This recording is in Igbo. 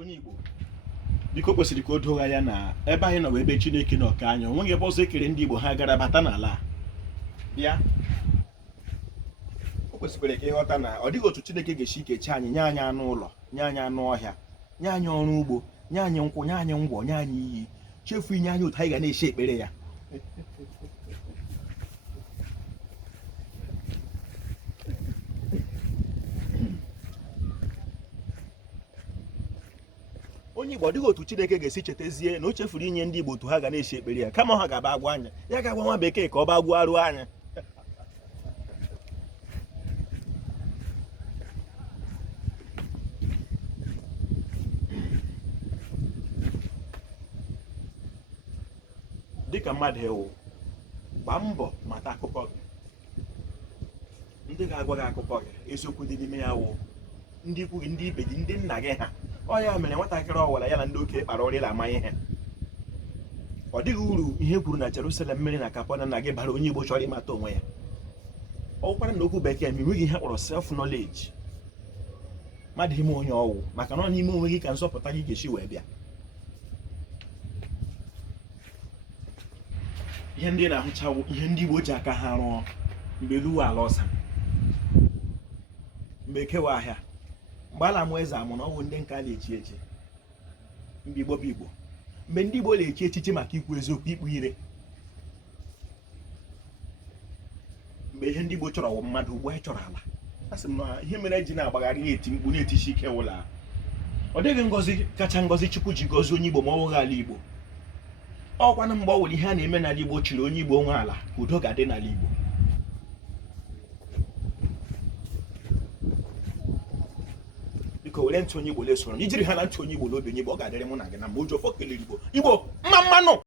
onye Igbo biko kwesịrị ka o doo ya na ebe anyị nọ ebe Chineke nọ ka anyị onweghị ebe ọzọ ekere ndị Igbo ha gara bata n'ala bịa o kwesịrị ka ịghọta na ọ dịghị otu Chineke ga-esi kechi anyị nye anyị anụ ụlọ nye anyị anụ ọhịa nye anyị ọrụ ugbo nye anyị nkwụ nye anyị ngwọ nye anyị iyi chefu inye anyị otu anyị ga na-eche ekpere ya onye Igbo ọ dịghị otu Chineke ga-esi chetazie na o chefuru inye ndị Igbo otu ha ga na-eche ekpere ya kama ha ga-aba agwa anya ya ga-agwa nwa bekee ka ọ ba gwa arụ anya dịka mmadụ ewu gbaa mbọ mata akụkọ gị ndị ga-agwa gị akụkọ gị eziokwu dị n'ime ya wụ ndị ikwu gị ndị ibe gị ndị nna gị ha ọ ya mere nwatakịrị ọwara ya na ndị okenye kpara ọrịa ama ihe ọ dịghị uru ihe kwuru na Jerusalem mmiri na kapọ na nna gị bara onye Igbo chọrọ ịmata onwe ya ọ gwara na okwu bekee ma enweghị ihe kpọrọ self knowledge mmadụ ime onye ọwụ maka na ọ n'ime onwe gị ka nzọpụta gị ga-esi wee bịa ihe ndị na-ahụchawo ihe ndị Igbo ji aka ha rụọ mgbe luwe ala ọsa mgbe kewa ahịa mgbe ala mụ eze amụ na ọwụ ndị nka na-echi echi mgbe Igbo bụ Igbo mgbe ndị Igbo na-echi echichi maka ikwu eziokwu ikpu ire mgbe ihe ndị Igbo chọrọ wụ mmadụ ugbo anyị chọrọ ala a sị m na ihe mere ji na-agbagharị na-eti mkpu na-etisi ike ụla ọ dịghị ngọzi kacha ngọzi Chukwu ji gọzie onye Igbo ma ọ bụghị ala Igbo ọkwana mgbe ọ nwere ihe a na-eme n'ala Igbo chiri onye Igbo nwe ala udo ga-adị n'ala Igbo biko were ntị onye Igbo lesoro ijiri ha na ntị onye Igbo n'obi onye Igbo ọ ga-adịrị mụ na gị na mgbe ụjọ fọ kelere Igbo mma mmanụ